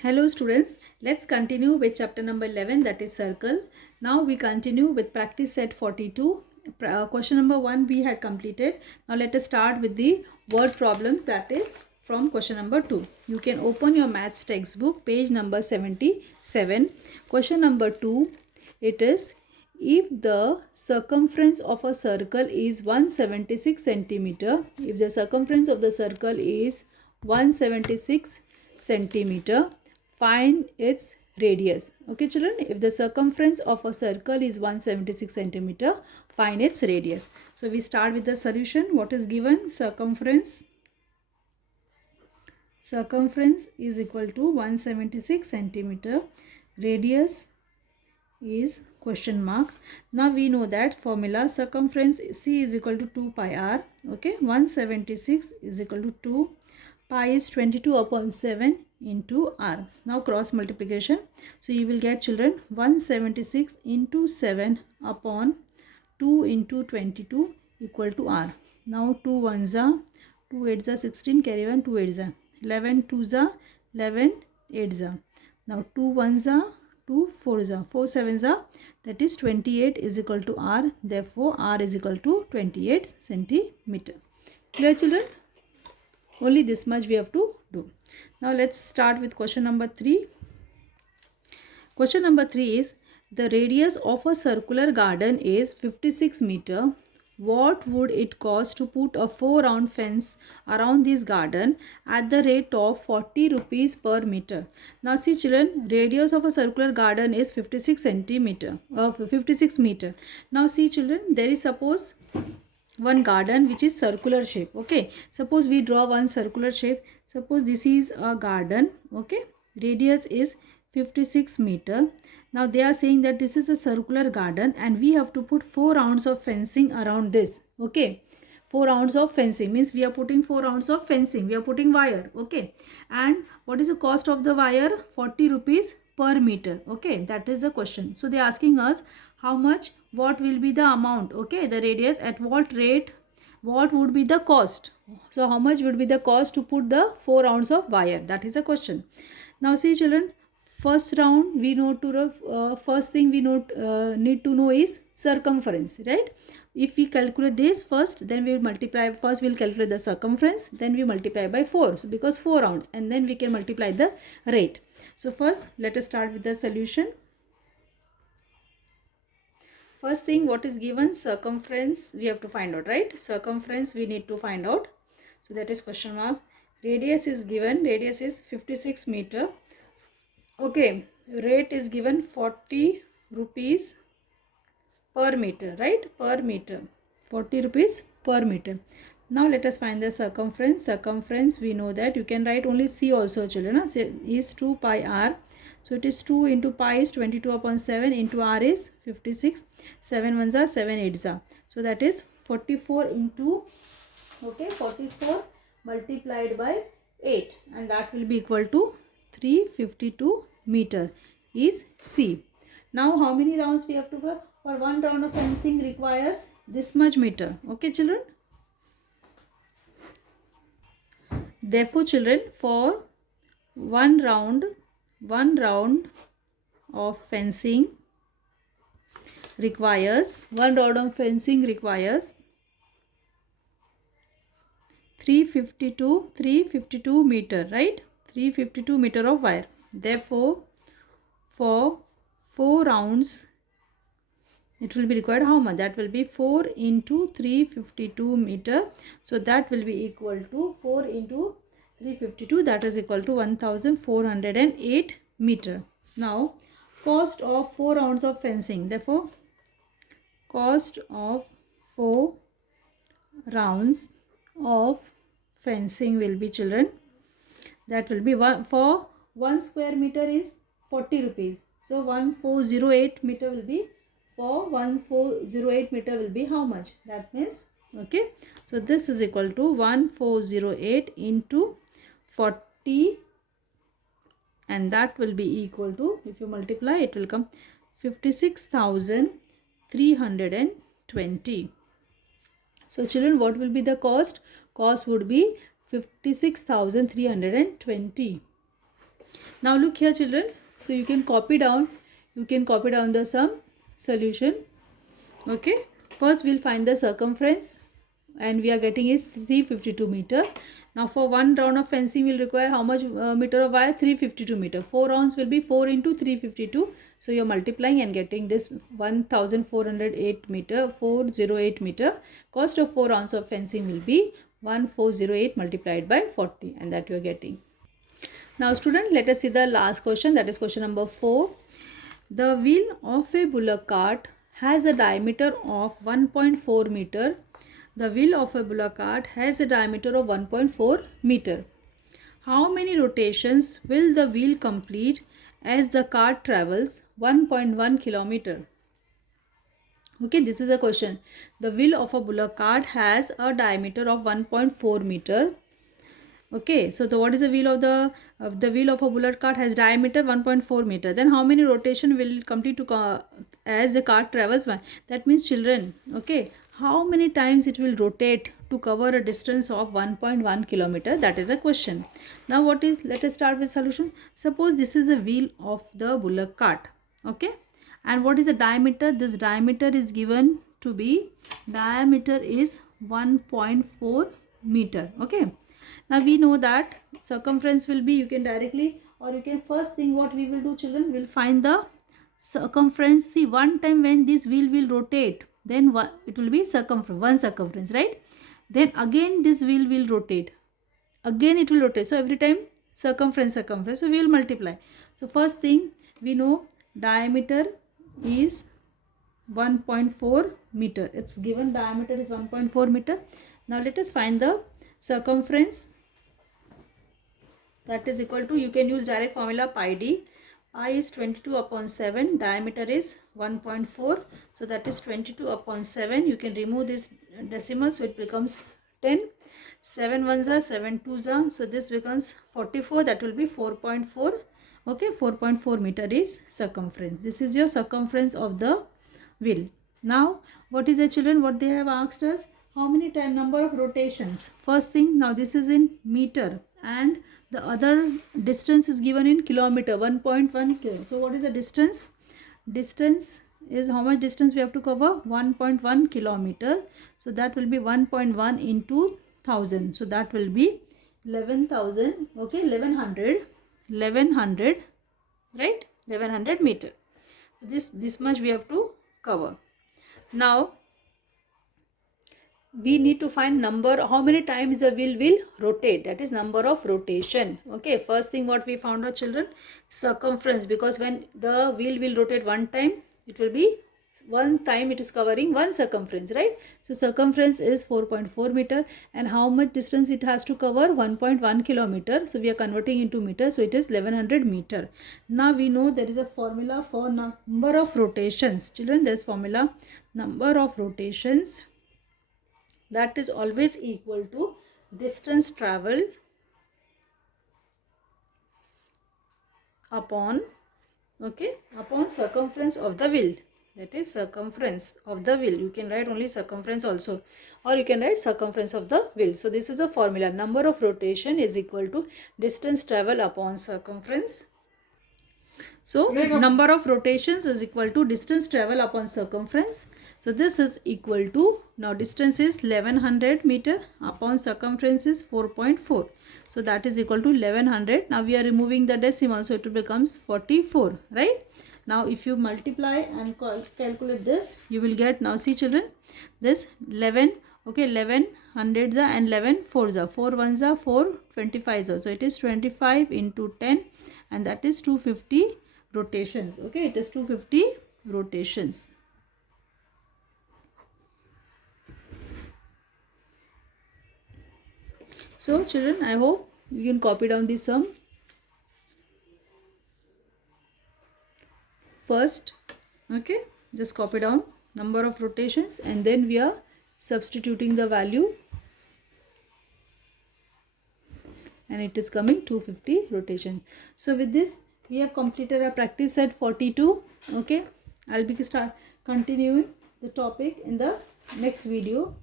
Hello students, let's continue with chapter number 11, that is circle. Now we continue with practice set 42. Question number 1 we had completed. Now let us start with the word problems, that is from question number 2. You can open your maths textbook, page number 77. Question number 2, it is, if the circumference of a circle is 176 centimeter, if the circumference of the circle is 176 centimeter, find its radius. Okay children, if the circumference of a circle is 176 centimeter, find its radius. So we start with the solution. What is given? Circumference is equal to 176 centimeter. Radius is question mark. Now we know that formula, circumference C is equal to 2 pi r. Okay, 176 is equal to 2 pi is 22 upon 7 into r. Now cross multiplication. So you will get children 176 into 7 upon 2 into 22 equal to r. Now 2 1s are 2 8s are 16, carry 1 2 8s are 11, 2s are 11, 8s are. Now 2 1s are 2 4s are 4 7s are, that is 28 is equal to r. Therefore r is equal to 28 centimeter. Clear children? Only this much we have to do. Now let's start with question number 3. Question number 3 is, the radius of a circular garden is 56 meter. What would it cost to put a 4-round fence around this garden at the rate of 40 rupees per meter? Now see children, radius of a circular garden is 56 centimeter, 56 meter. Now see children, there is suppose one garden which is circular shape. Okay, suppose we draw one circular shape. Suppose this is a garden. Okay, radius is 56 meter. Now they are saying that this is a circular garden and we have to put 4 rounds of fencing around this. Okay, 4 rounds of fencing means we are putting 4 rounds of fencing, we are putting wire. Okay, and what is the cost of the wire? 40 rupees per meter. Okay, that is the question. So they are asking us how much, what will be the amount, okay, the radius, at what rate, what would be the cost. So how much would be the cost to put the 4 rounds of wire? That is a question. Now see children, first round we know to first thing we know need to know is circumference, right? If we calculate this first, then we will multiply, first we will calculate the circumference, then we multiply by 4, so because 4 rounds, and then we can multiply the rate. So first let us start with the solution. First thing, what is given? Circumference we have to find out, right? Circumference we need to find out. So that is question mark. Radius is given, radius is 56 meter. Okay, rate is given 40 rupees per meter, right? Per meter, 40 rupees per meter. Now let us find the circumference. Circumference we know that you can write only C also children. So is 2 pi r. So it is 2 into pi is 22 upon 7 into r is 56. 7 1s are 7 8s are. So that is 44 into, okay, 44 multiplied by 8, and that will be equal to 352 meter is C. Now how many rounds we have to go? For 1 round of fencing requires this much meter. Okay children. Therefore children, for one round of fencing requires 352 meter, right? 352 meter of wire. Therefore for 4 rounds it will be required how much? That will be 4 into 352 meter. So that will be equal to 4 into 352, that is equal to 1408 meter. Now cost of 4 rounds of fencing. Therefore cost of 4 rounds of fencing will be children, that will be for 1 square meter is 40 rupees. So 1408 meter will be, for 1408 meter will be how much? That means, okay, so this is equal to 1408 into 40, and that will be equal to, if you multiply it will come 56,320. So children, what will be the cost? Cost would be 56,320. Now look here children, so you can copy down the sum solution. Okay, first we'll find the circumference and we are getting is 352 meter. Now for one round of fencing we'll require how much meter of wire? 352 meter. 4 rounds will be 4 into 352. So you're multiplying and getting this 1408 meter, 408 meter. Cost of 4 rounds of fencing will be 1408 multiplied by 40, and that you're getting. Now student, let us see the last question, that is question number 4. The wheel of a bullock cart has a diameter of 1.4 meter. The wheel of a bullock cart has a diameter of 1.4 meter. How many rotations will the wheel complete as the cart travels 1.1 kilometer? Okay, this is a question. The wheel of a bullock cart has a diameter of 1.4 meter. Okay, so what is the wheel of the wheel of a bullock cart has diameter 1.4 meter. Then how many rotation will complete to as the cart travels? That means children, okay, how many times it will rotate to cover a distance of 1.1 kilometer? That is a question. Now let us start with solution. Suppose this is a wheel of the bullock cart. Okay, and what is the diameter? This diameter is given to be, diameter is 1.4 meter. Okay, now we know that circumference will be, you can directly, or you can, first thing what we will do children, we'll find the circumference. See, one time when this wheel will rotate, then it will be circumference, one circumference, right? Then again this wheel will rotate, again it will rotate, so every time circumference, so we will multiply. So first thing we know, diameter is 1.4 meter. It's given diameter is 1.4 meter. Now let us find the circumference. That is equal to, you can use direct formula, pi d. Pi is 22 upon 7, diameter is 1.4, so that is 22 upon 7. You can remove this decimal, so it becomes 10. 7 ones are 7 twos are, so this becomes 44, that will be 4.4. okay, 4.4 meter is circumference. This is your circumference of the wheel. Now what is the children, what they have asked us, how many time, number of rotations. First thing, now this is in meter and the other distance is given in kilometer, 1.1 kilo. So what is the distance? Distance is, how much distance we have to cover? 1.1 kilometer. So that will be 1.1 into 1000. So that will be 11,000. Okay, 1100, right? 1100 meter. This much we have to cover. Now we need to find number, how many times the wheel will rotate, that is number of rotation. Okay, first thing what we found out children, circumference, because when the wheel will rotate one time, it will be one time it is covering one circumference, right? So circumference is 4.4 meter, and how much distance it has to cover? 1.1 kilometer. So we are converting into meter, so it is 1100 meter. Now we know there is a formula for number of rotations. Children, there is formula, number of rotations, that is always equal to distance traveled upon, okay, upon circumference of the wheel. That is circumference of the wheel. You can write only circumference also, or you can write circumference of the wheel. So this is a formula, number of rotation is equal to distance traveled upon circumference. So number of rotations is equal to distance travel upon circumference. So this is equal to, now distance is 1100 meter upon circumference is 4.4. So that is equal to 1100. Now we are removing the decimal, so it becomes 44, right? Now if you multiply and calculate this, you will get, now see children, this 11, okay, 11 hundreds are and 11 fours are, 4 ones are 4, 25 are, so it is 25 into 10, and that is 250 rotations. Okay, it is 250 rotations. So children, I hope you can copy down this sum. First, okay, just copy down number of rotations, and then we are substituting the value, and it is coming 250 rotation. So with this we have completed our practice set 42. Okay, I'll be continuing the topic in the next video.